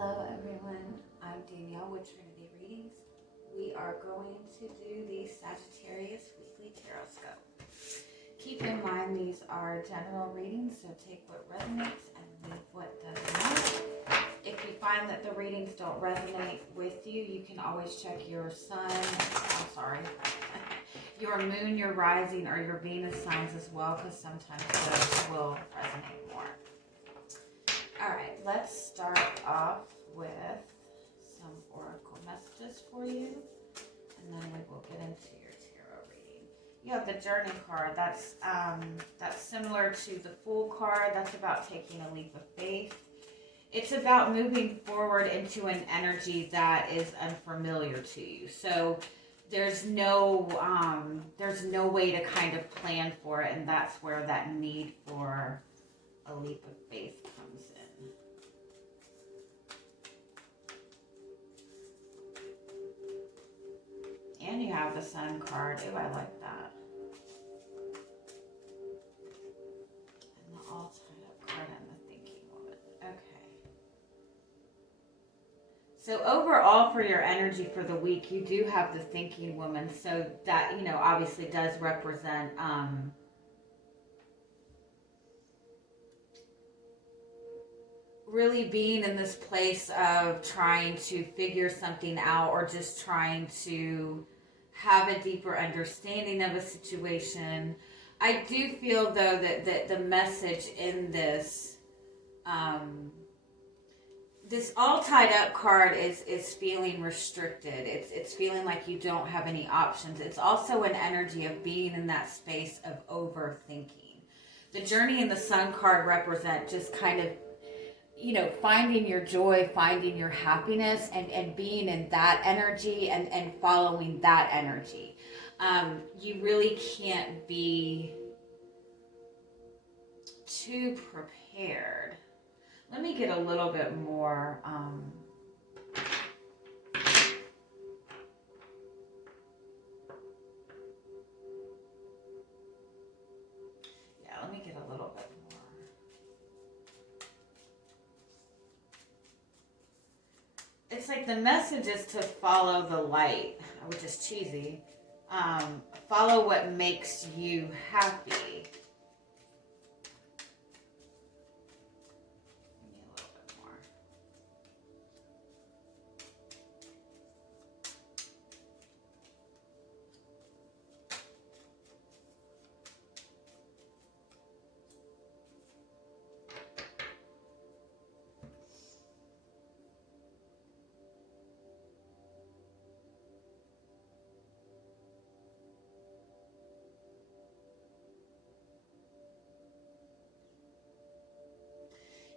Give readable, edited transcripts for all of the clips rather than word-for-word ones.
Hello everyone, I'm Danielle with Trinity Readings. We are going to do the Sagittarius Weekly Tarotscope. Keep in mind these are general readings, so take what resonates and leave what does not. If you find that the readings don't resonate with you, you can always check your sun, your moon, your rising, or your Venus signs as well, because sometimes those will resonate more. Alright, let's start off with some oracle messages for you, and then we will get into your tarot reading. You have the Journey card. That's similar to the Fool card. That's about taking a leap of faith. It's about moving forward into an energy that is unfamiliar to you. So there's no way to kind of plan for it, and that's where that need for a leap of faith comes in. And you have the Sun card. Ooh, I like that. And the all tied up card and the Thinking Woman. Okay. So overall for your energy for the week, you do have the Thinking Woman. So that, obviously does represent really being in this place of trying to figure something out, or just trying to have a deeper understanding of a situation. I do feel though that the message in this this all tied up card is feeling restricted. It's feeling like you don't have any options. It's also an energy of being in that space of overthinking. The Journey and the Sun card represent just kind of finding your joy, finding your happiness, and being in that energy and following that energy. You really can't be too prepared. Let me get a little bit more. Let me get a little bit more. It's like the message is to follow the light, which is cheesy. Follow what makes you happy. Give me a little bit more.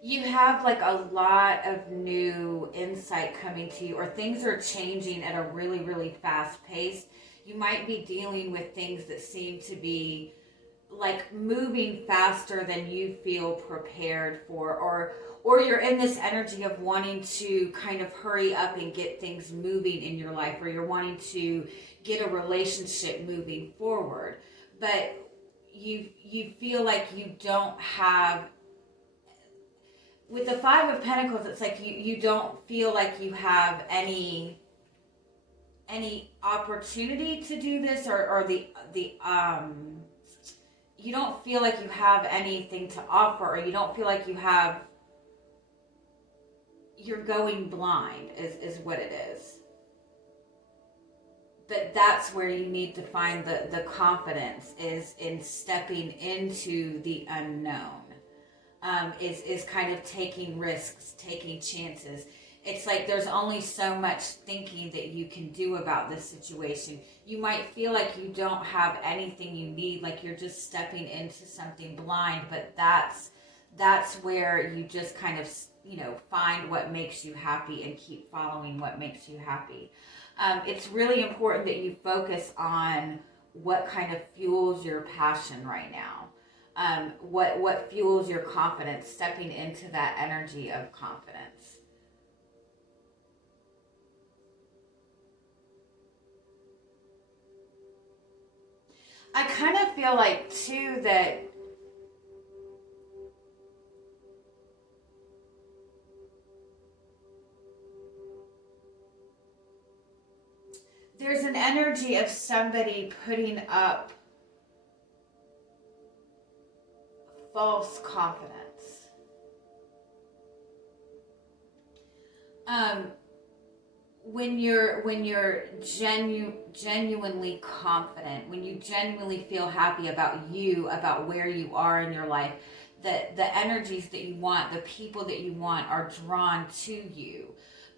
You have like a lot of new insight coming to you, or things are changing at a really, really fast pace. You might be dealing with things that seem to be like moving faster than you feel prepared for, or you're in this energy of wanting to kind of hurry up and get things moving in your life, or you're wanting to get a relationship moving forward, but you feel like you don't have. With the Five of Pentacles, it's like you don't feel like you have any opportunity to do this, or you don't feel like you have anything to offer, or you don't feel like you're going blind is what it is. But that's where you need to find the confidence, is in stepping into the unknown. Is kind of taking risks, taking chances. It's like there's only so much thinking that you can do about this situation. You might feel like you don't have anything you need, like you're just stepping into something blind, but that's where you just kind of, find what makes you happy and keep following what makes you happy. It's really important that you focus on what kind of fuels your passion right now. What fuels your confidence, stepping into that energy of confidence. I kind of feel like too that there's an energy of somebody putting up false confidence. When you're genuinely confident, when you genuinely feel happy about you, about where you are in your life, that the energies that you want, the people that you want are drawn to you.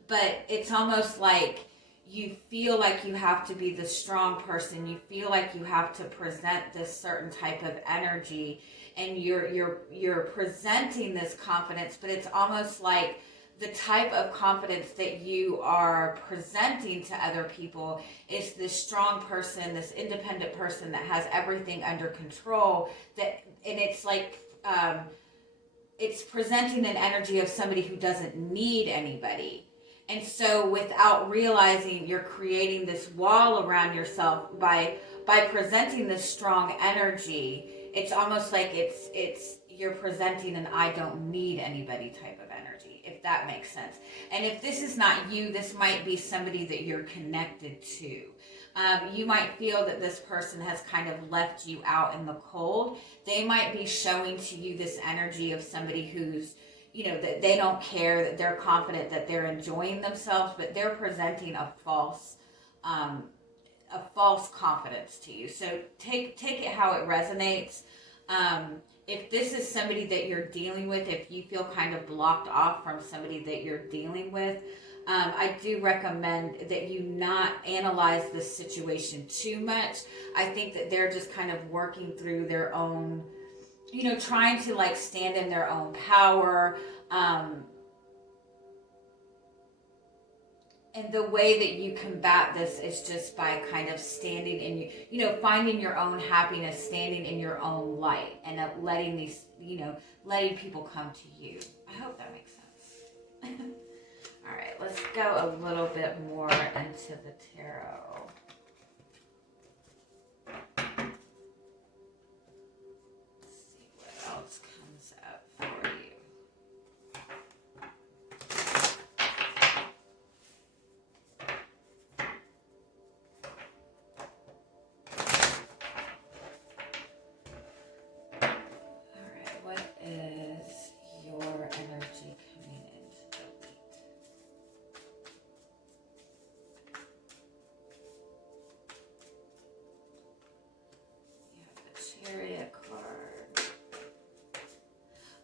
But it's almost like you feel like you have to be the strong person. You feel like you have to present this certain type of energy, and you're presenting this confidence, but it's almost like the type of confidence that you are presenting to other people is this strong person, this independent person that has everything under control. And it's like it's presenting an energy of somebody who doesn't need anybody. And so without realizing, you're creating this wall around yourself by presenting this strong energy. It's almost like it's you're presenting an I don't need anybody type of energy, if that makes sense. And if this is not you, this might be somebody that you're connected to. You might feel that this person has kind of left you out in the cold. They might be showing to you this energy of somebody who's, that they don't care, that they're confident, that they're enjoying themselves, but they're presenting a false confidence to you. So take it how it resonates. If this is somebody that you're dealing with, if you feel kind of blocked off from somebody that you're dealing with, I do recommend that you not analyze this situation too much. I think that they're just kind of working through their own, trying to like stand in their own power. And the way that you combat this is just by kind of standing in, finding your own happiness, standing in your own light, and letting these, letting people come to you. I hope that makes sense. All right, let's go a little bit more into the tarot. Let's see what else comes up for you.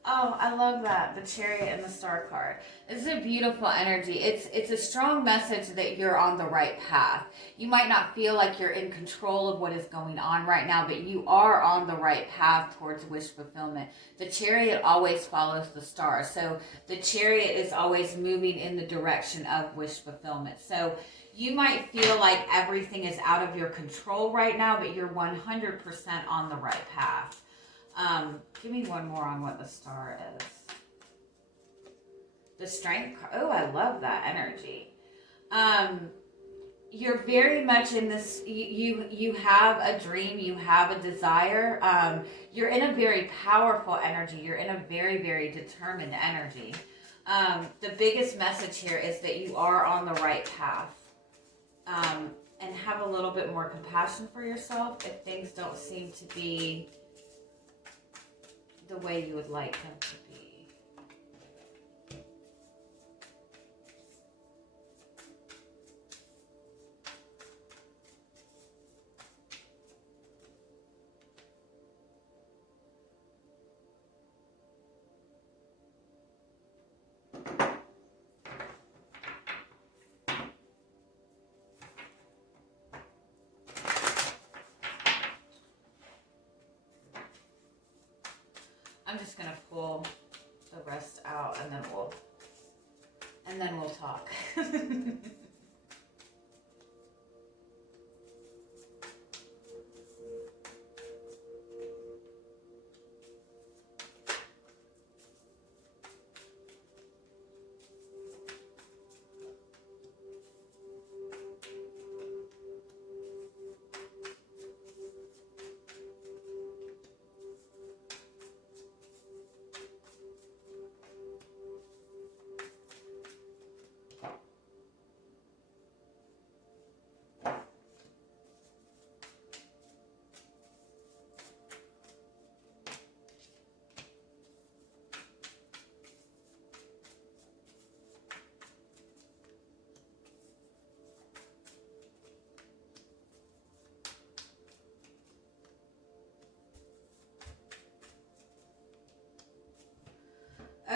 Oh, I love that. The Chariot and the Star card. This is a beautiful energy. It's a strong message that you're on the right path. You might not feel like you're in control of what is going on right now, but you are on the right path towards wish fulfillment. The Chariot always follows the star. So the Chariot is always moving in the direction of wish fulfillment. So you might feel like everything is out of your control right now, but you're 100% on the right path. Give me one more on what the star is. The Strength card. Oh, I love that energy. You're very much in this, you have a dream, you have a desire. You're in a very powerful energy. You're in a very, very determined energy. The biggest message here is that you are on the right path. And have a little bit more compassion for yourself if things don't seem to be the way you would like them to be. I'm just gonna pull the rest out and then we'll talk.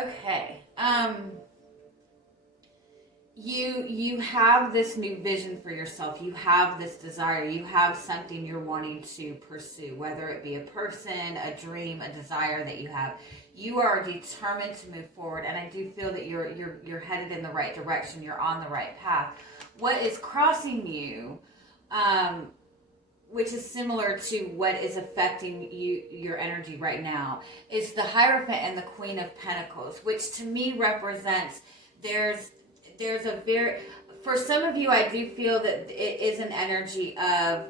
Okay. You have this new vision for yourself. You have this desire. You have something you're wanting to pursue, whether it be a person, a dream, a desire that you have. You are determined to move forward, and I do feel that you're headed in the right direction. You're on the right path. What is crossing you, which is similar to what is affecting your energy right now, is the Hierophant and the Queen of Pentacles, which to me represents there's a very, for some of you, I do feel that it is an energy of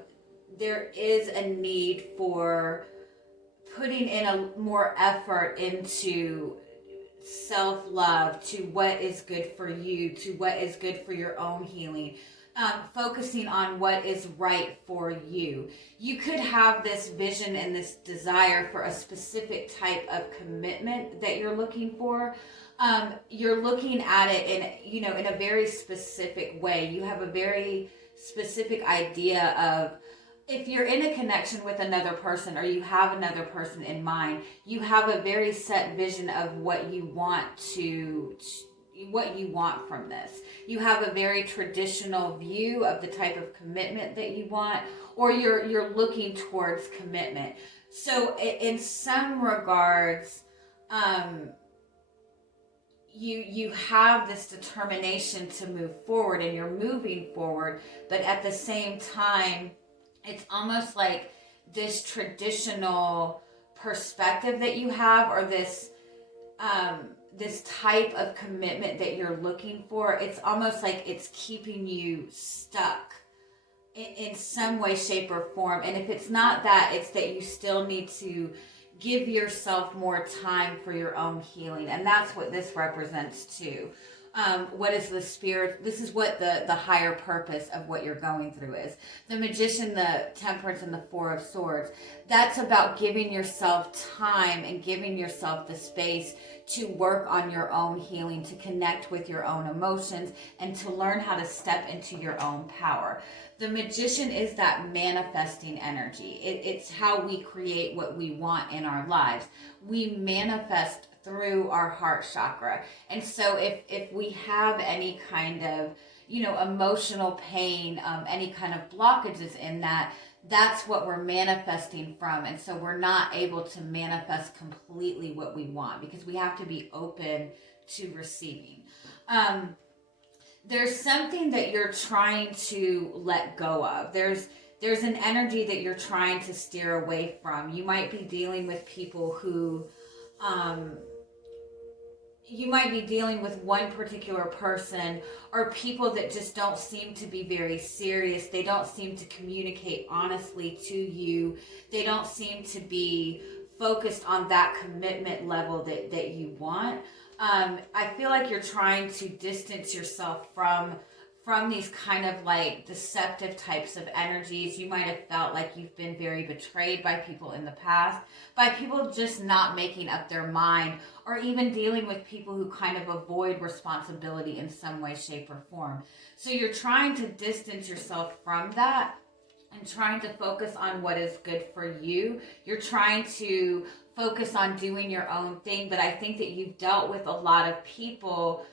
there is a need for putting in a more effort into self-love, to what is good for you, to what is good for your own healing. Focusing on what is right for you. You could have this vision and this desire for a specific type of commitment that you're looking for. You're looking at it in a very specific way. You have a very specific idea of, if you're in a connection with another person or you have another person in mind, you have a very set vision of what you want from this. You have a very traditional view of the type of commitment that you want, or you're looking towards commitment. So in some regards, you have this determination to move forward, and you're moving forward, but at the same time, it's almost like this traditional perspective that you have, or this type of commitment that you're looking for. It's almost like it's keeping you stuck in some way, shape, or form. And if it's not that, it's that you still need to give yourself more time for your own healing. And that's what this represents too. What is the spirit? This is what the higher purpose of what you're going through is. The Magician, the Temperance, and the Four of Swords. That's about giving yourself time and giving yourself the space to work on your own healing, to connect with your own emotions, and to learn how to step into your own power. The Magician is that manifesting energy. It's how we create what we want in our lives. We manifest through our heart chakra. And so if we have any kind of, emotional pain, any kind of blockages in that, that's what we're manifesting from. And so we're not able to manifest completely what we want, because we have to be open to receiving. There's something that you're trying to let go of. There's an energy that you're trying to steer away from. You might be dealing with people who, you might be dealing with one particular person, or people that just don't seem to be very serious. They don't seem to communicate honestly to you. They don't seem to be focused on that commitment level that you want. I feel like you're trying to distance yourself from these kind of like deceptive types of energies. You might have felt like you've been very betrayed by people in the past, by people just not making up their mind, or even dealing with people who kind of avoid responsibility in some way, shape, or form. So you're trying to distance yourself from that and trying to focus on what is good for you. You're trying to focus on doing your own thing, but I think that you've dealt with a lot of people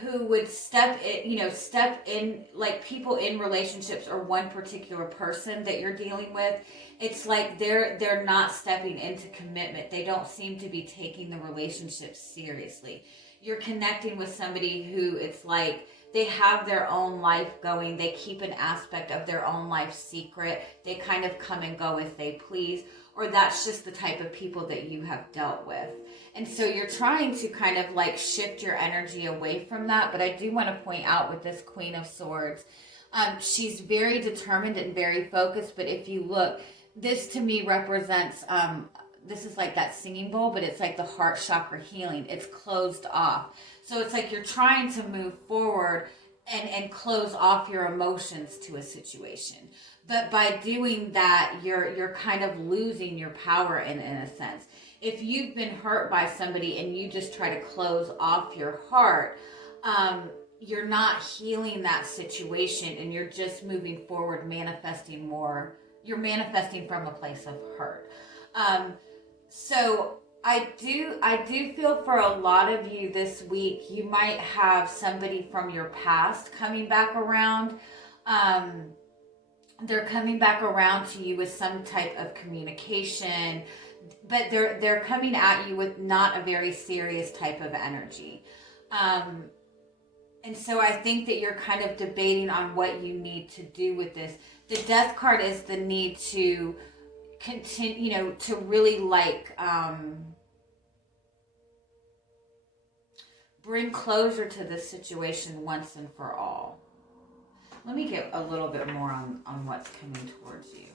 who would step in, like people in relationships, or one particular person that you're dealing with. It's like they're not stepping into commitment. They don't seem to be taking the relationship seriously. You're connecting with somebody who, it's like they have their own life going. They keep an aspect of their own life secret. They kind of come and go as they please, or that's just the type of people that you have dealt with. And so you're trying to kind of like shift your energy away from that. But I do want to point out with this Queen of Swords, she's very determined and very focused. But if you look, this to me represents, this is like that singing bowl, but it's like the heart chakra healing. It's closed off. So it's like you're trying to move forward and close off your emotions to a situation. But by doing that, you're kind of losing your power in a sense. If you've been hurt by somebody and you just try to close off your heart, you're not healing that situation, and you're just moving forward, manifesting more. You're manifesting from a place of hurt. So I do feel for a lot of you this week, you might have somebody from your past coming back around. They're coming back around to you with some type of communication, but they're coming at you with not a very serious type of energy. And so I think that you're kind of debating on what you need to do with this. The Death card is the need to continue, to really bring closure to this situation once and for all. Let me get a little bit more on what's coming towards you.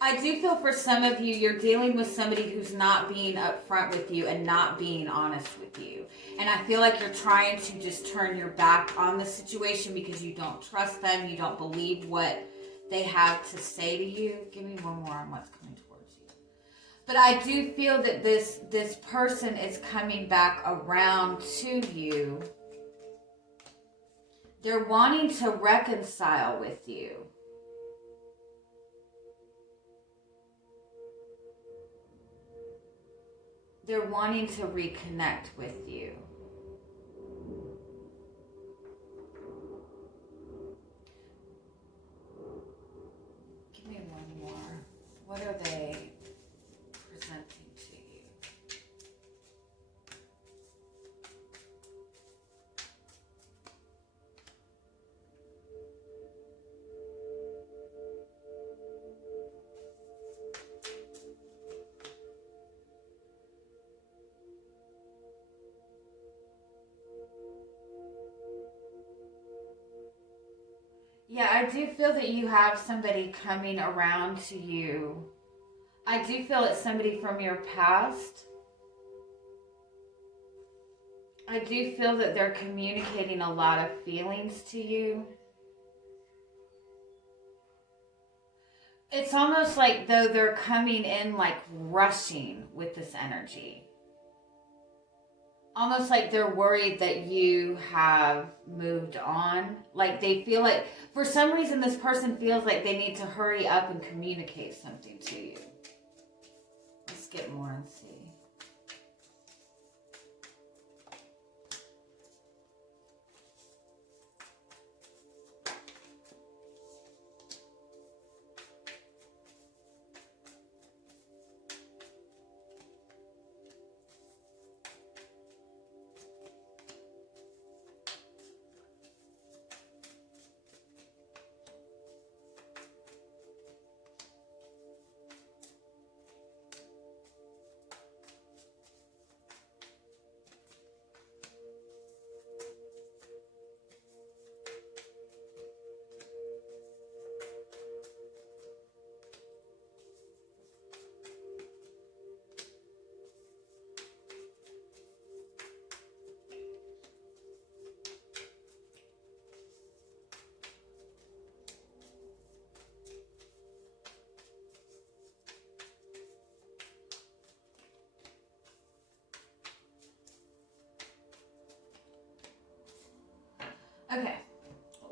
I do feel for some of you, you're dealing with somebody who's not being upfront with you and not being honest with you. And I feel like you're trying to just turn your back on the situation because you don't trust them. You don't believe what they have to say to you. Give me one more on what's coming towards you. But I do feel that this person is coming back around to you. They're wanting to reconcile with you. They're wanting to reconnect with you. Give me one more. What are they presenting to you? Yeah, I do feel that you have somebody coming around to you. I do feel it's somebody from your past. I do feel that they're communicating a lot of feelings to you. It's almost like though they're coming in like rushing with this energy. Almost like they're worried that you have moved on. Like they feel like, for some reason, this person feels like they need to hurry up and communicate something to you. Let's get more and see. Okay.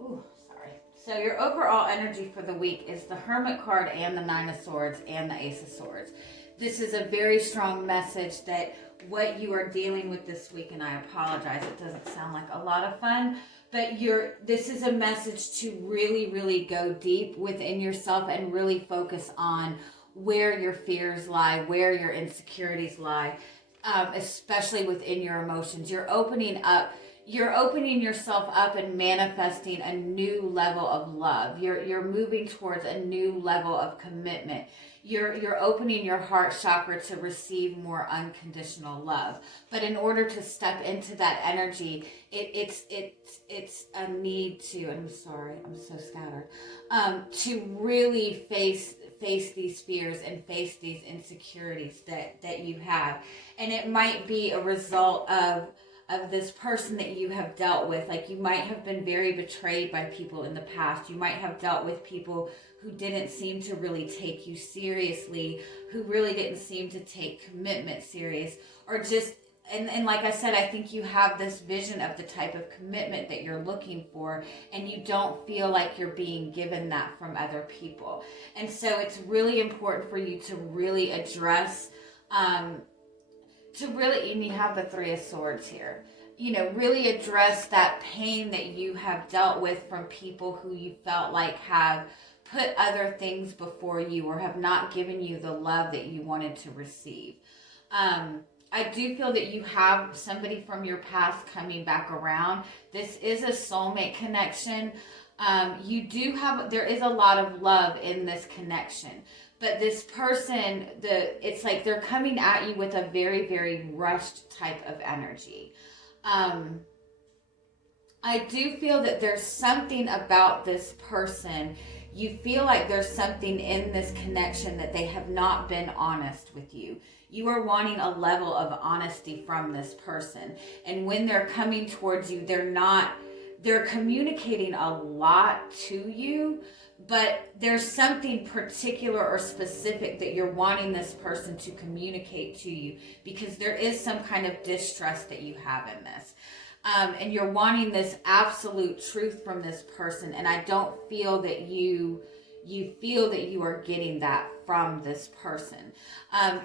Ooh, sorry. So your overall energy for the week is the Hermit card and the Nine of Swords and the Ace of Swords. This is a very strong message that what you are dealing with this week, and I apologize, it doesn't sound like a lot of fun, but this is a message to really, really go deep within yourself and really focus on where your fears lie, where your insecurities lie, especially within your emotions. You're opening yourself up and manifesting a new level of love. You're moving towards a new level of commitment. You're opening your heart chakra to receive more unconditional love. But in order to step into that energy, it's a need to, I'm sorry, I'm so scattered, to really face these fears and face these insecurities that you have. And it might be a result of this person that you have dealt with. Like, you might have been very betrayed by people in the past. You might have dealt with people who didn't seem to really take you seriously, who really didn't seem to take commitment serious, or just and like I said, I think you have this vision of the type of commitment that you're looking for, and you don't feel like you're being given that from other people. And so it's really important for you to really address, and you have the Three of Swords here, really address that pain that you have dealt with from people who you felt like have put other things before you or have not given you the love that you wanted to receive. I do feel that you have somebody from your past coming back around. This is a soulmate connection. There is a lot of love in this connection. But this person, it's like they're coming at you with a very, very rushed type of energy. I do feel that there's something about this person. You feel like there's something in this connection that they have not been honest with you. You are wanting a level of honesty from this person. And when they're coming towards you, they're communicating a lot to you, but there's something particular or specific that you're wanting this person to communicate to you, because there is some kind of distrust that you have in this. And you're wanting this absolute truth from this person. And I don't feel that you feel that you are getting that from this person.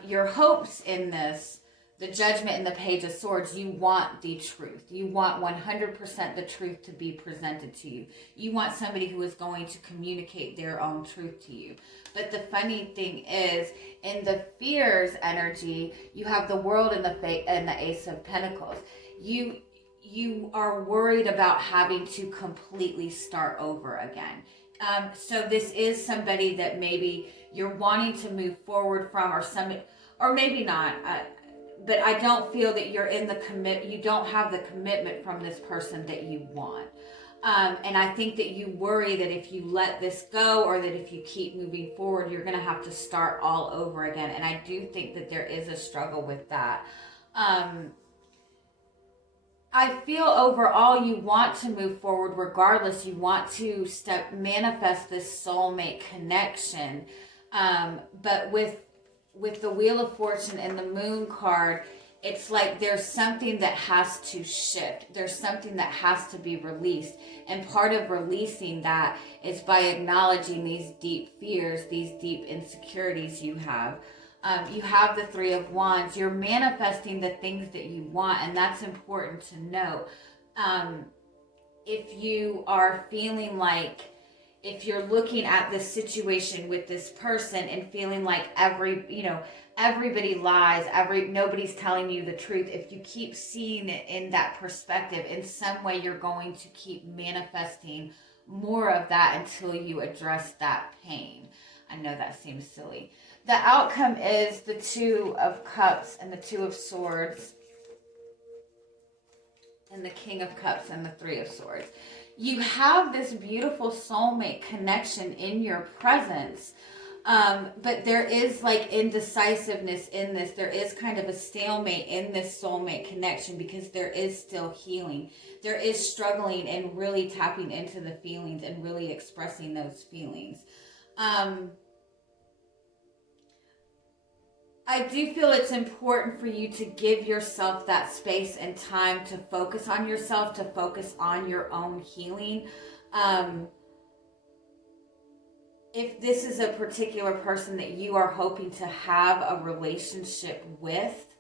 Your hopes in this, the Judgment and the Page of Swords, you want the truth. You want 100% the truth to be presented to you. You want somebody who is going to communicate their own truth to you. But the funny thing is, in the Fears energy, you have the World and the Ace of Pentacles. You are worried about having to completely start over again. So this is somebody that maybe you're wanting to move forward from, or maybe not. But I don't feel that you're in you don't have the commitment from this person that you want. And I think that you worry that if you let this go, or that if you keep moving forward, you're going to have to start all over again. And I do think that there is a struggle with that. I feel overall you want to move forward regardless. You want to manifest this soulmate connection. But with the Wheel of Fortune and the Moon card, it's like there's something that has to shift. There's something that has to be released. And part of releasing that is by acknowledging these deep fears, these deep insecurities you have. You have the Three of Wands. You're manifesting the things that you want, and that's important to note. If you are feeling like, if you're looking at this situation with this person and feeling like everybody lies, nobody's telling you the truth, if you keep seeing it in that perspective, in some way you're going to keep manifesting more of that until you address that pain. I know that seems silly. The outcome is the Two of Cups and the Two of Swords and the King of Cups and the Three of Swords. You have this beautiful soulmate connection in your presence, but there is like indecisiveness in this. There is kind of a stalemate in this soulmate connection because there is still healing. There is struggling and really tapping into the feelings and really expressing those feelings. I do feel it's important for you to give yourself that space and time to focus on yourself, to focus on your own healing. If this is a particular person that you are hoping to have a relationship with,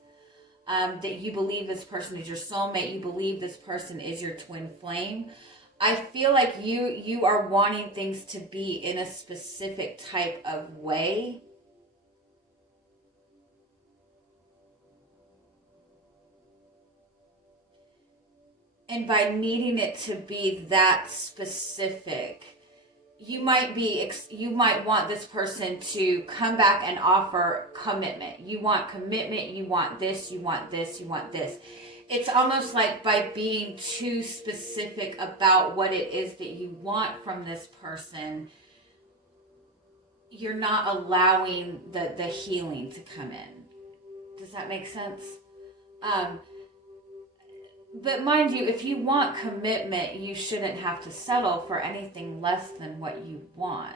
that you believe this person is your soulmate, you believe this person is your twin flame, I feel like you are wanting things to be in a specific type of way. And by needing it to be that specific, you might want this person to come back and offer commitment. You want commitment, you want this, you want this, you want this. It's almost like by being too specific about what it is that you want from this person, you're not allowing the healing to come in. Does that make sense? But mind you, if you want commitment, you shouldn't have to settle for anything less than what you want.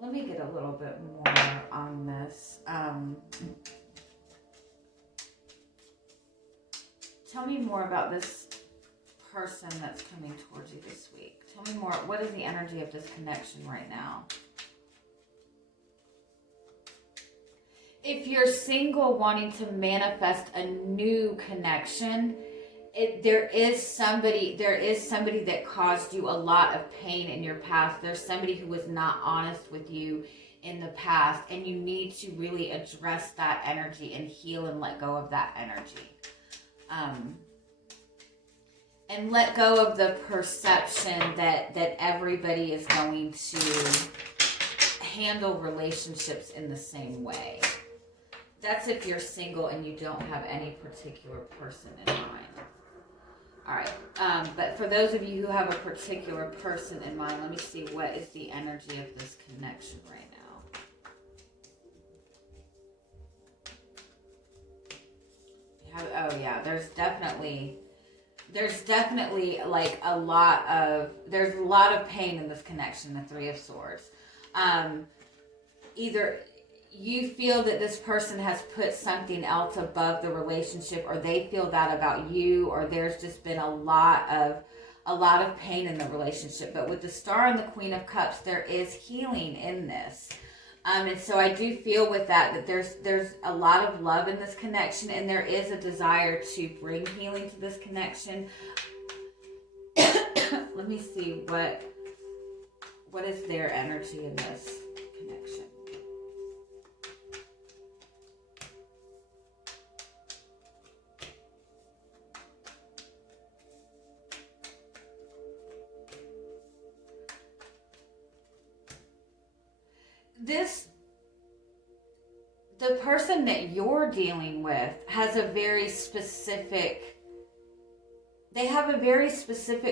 Let me get a little bit more on this. Tell me more about this person that's coming towards you this week. Tell me more. What is the energy of this connection right now? If you're single wanting to manifest a new connection, there is somebody that caused you a lot of pain in your past. There's somebody who was not honest with you in the past, and you need to really address that energy and heal and let go of that energy. And let go of the perception that everybody is going to handle relationships in the same way. That's if you're single and you don't have any particular person in mind. All right. But for those of you who have a particular person in mind, let me see what is the energy of this connection right now. Oh yeah, there's definitely like there's a lot of pain in this connection, the Three of Swords. Either you feel that this person has put something else above the relationship, or they feel that about you, or there's just been a lot of pain in the relationship. But with the Star and the Queen of Cups, there is healing in this. And so I do feel with that there's a lot of love in this connection, and there is a desire to bring healing to this connection. Let me see what is their energy in this connection. The person that you're dealing with has a very specific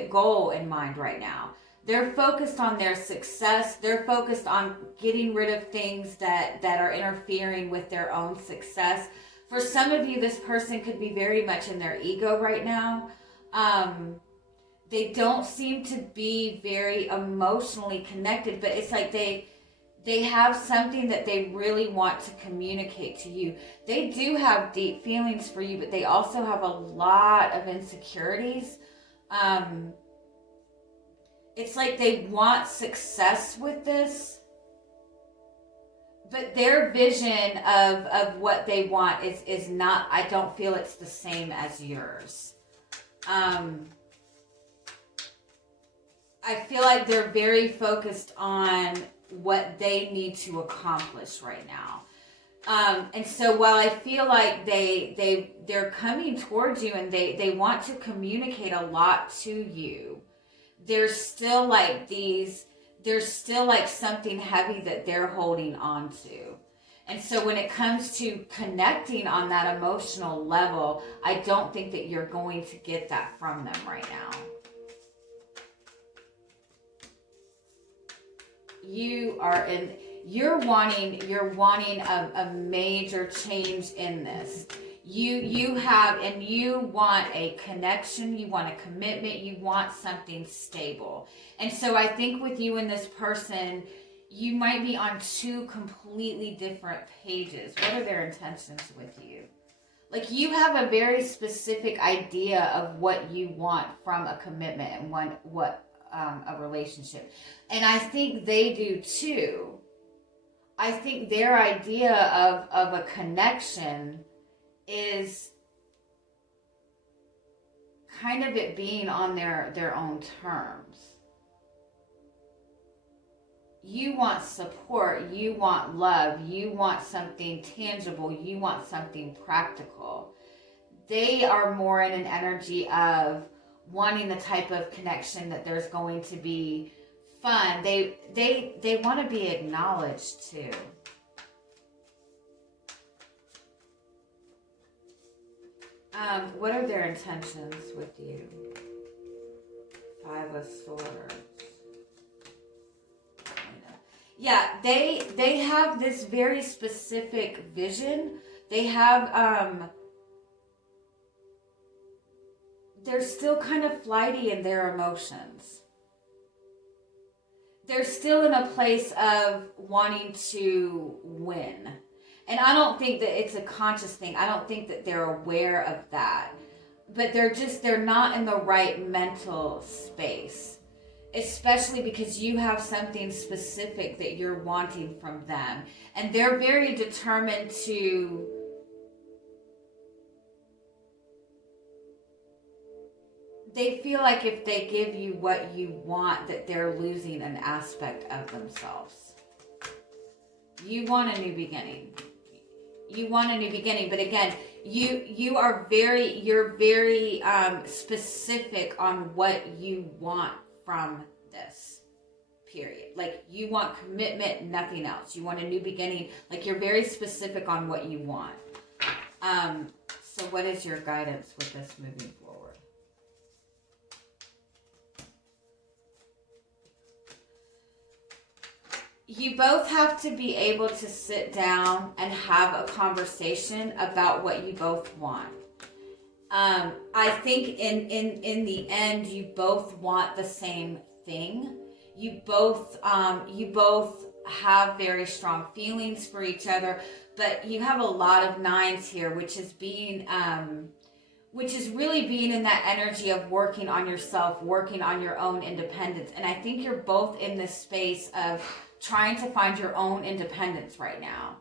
goal in mind right now. They're focused on their success. They're focused on getting rid of things that are interfering with their own success. For some of you, this person could be very much in their ego right now. They don't seem to be very emotionally connected, but it's like they have something that they really want to communicate to you. They do have deep feelings for you, but they also have a lot of insecurities. It's like they want success with this, but their vision of what they want is not, I don't feel it's the same as yours. I feel like they're very focused on what they need to accomplish right now. And so while I feel like they're coming towards you and they want to communicate a lot to you, there's still like something heavy that they're holding on to. And so when it comes to connecting on that emotional level, I don't think that you're going to get that from them right now. You're wanting a major change in this. You want a connection, you want a commitment, you want something stable. And so I think with you and this person, you might be on two completely different pages. What are their intentions with you? Like, you have a very specific idea of what you want from a commitment and a relationship. And I think they do too. I think their idea of a connection is kind of it being on their own terms. You want support, you want love, you want something tangible, you want something practical. They are more in an energy of wanting the type of connection that there's going to be fun. They want to be acknowledged too. What are their intentions with you? Five of Swords. Yeah, they have this very specific vision. They have they're still kind of flighty in their emotions. they're still in a place of wanting to win. And I don't think that it's a conscious thing. I don't think that they're aware of that. But they're not in the right mental space. Especially because you have something specific that you're wanting from them. And they're very determined to they feel like if they give you what you want, that they're losing an aspect of themselves. You want a new beginning. You want a new beginning, but again, you're very specific on what you want from this period. Like, you want commitment, nothing else. You want a new beginning. Like, you're very specific on what you want. So what is your guidance with this moving forward? You both have to be able to sit down and have a conversation about what you both want. I think in the end, you both want the same thing. You both have very strong feelings for each other, but you have a lot of nines here, which is really being in that energy of working on yourself, working on your own independence. And I think you're both in this space of trying to find your own independence right now.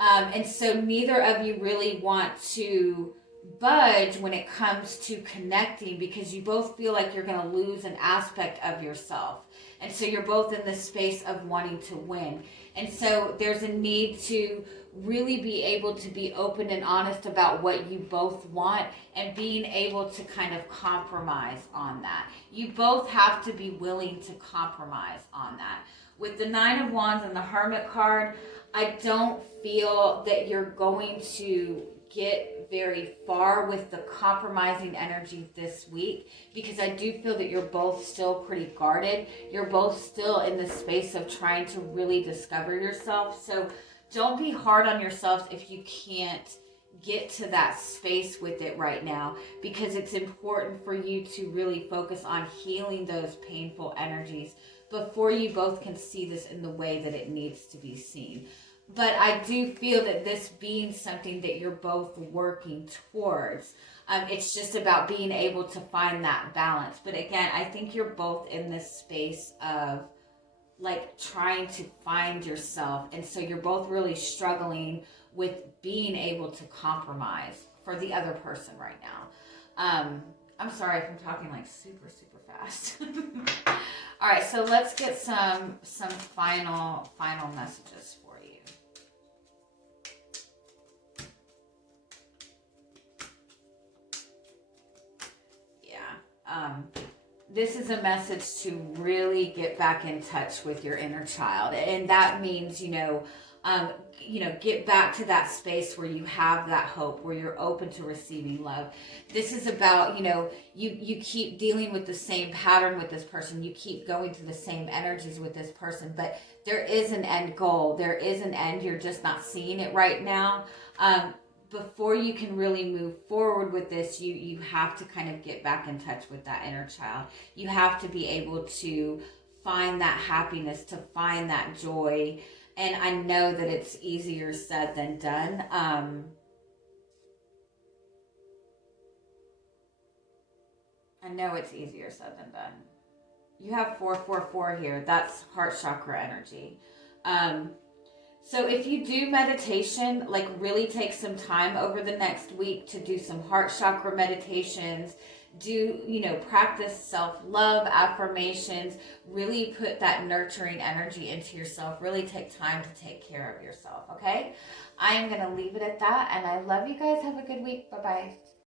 And so neither of you really want to budge when it comes to connecting, because you both feel like you're going to lose an aspect of yourself. And so you're both in this space of wanting to win. And so there's a need to really be able to be open and honest about what you both want, and being able to kind of compromise on that. You both have to be willing to compromise on that. With the Nine of Wands and the Hermit card, I don't feel that you're going to get very far with the compromising energy this week, because I do feel that you're both still pretty guarded. You're both still in the space of trying to really discover yourself. So don't be hard on yourselves if you can't get to that space with it right now, because it's important for you to really focus on healing those painful energies before you both can see this in the way that it needs to be seen. But I do feel that this being something that you're both working towards, it's just about being able to find that balance. But again, I think you're both in this space of like trying to find yourself. And so you're both really struggling with being able to compromise for the other person right now. I'm sorry if I'm talking like super, super fast. All right, so let's get some final messages for you. Yeah. This is a message to really get back in touch with your inner child. And that means, get back to that space where you have that hope, where you're open to receiving love. This is about, you keep dealing with the same pattern with this person. You keep going through the same energies with this person, but there is an end goal. There is an end. You're just not seeing it right now. Before you can really move forward with this, you have to kind of get back in touch with that inner child. You have to be able to find that happiness, to find that joy. And I know that it's easier said than done. I know it's easier said than done. You have 444 here. That's heart chakra energy. So if you do meditation, like really take some time over the next week to do some heart chakra meditations, practice self-love, affirmations, really put that nurturing energy into yourself, really take time to take care of yourself, okay? I am going to leave it at that, and I love you guys. Have a good week. Bye-bye.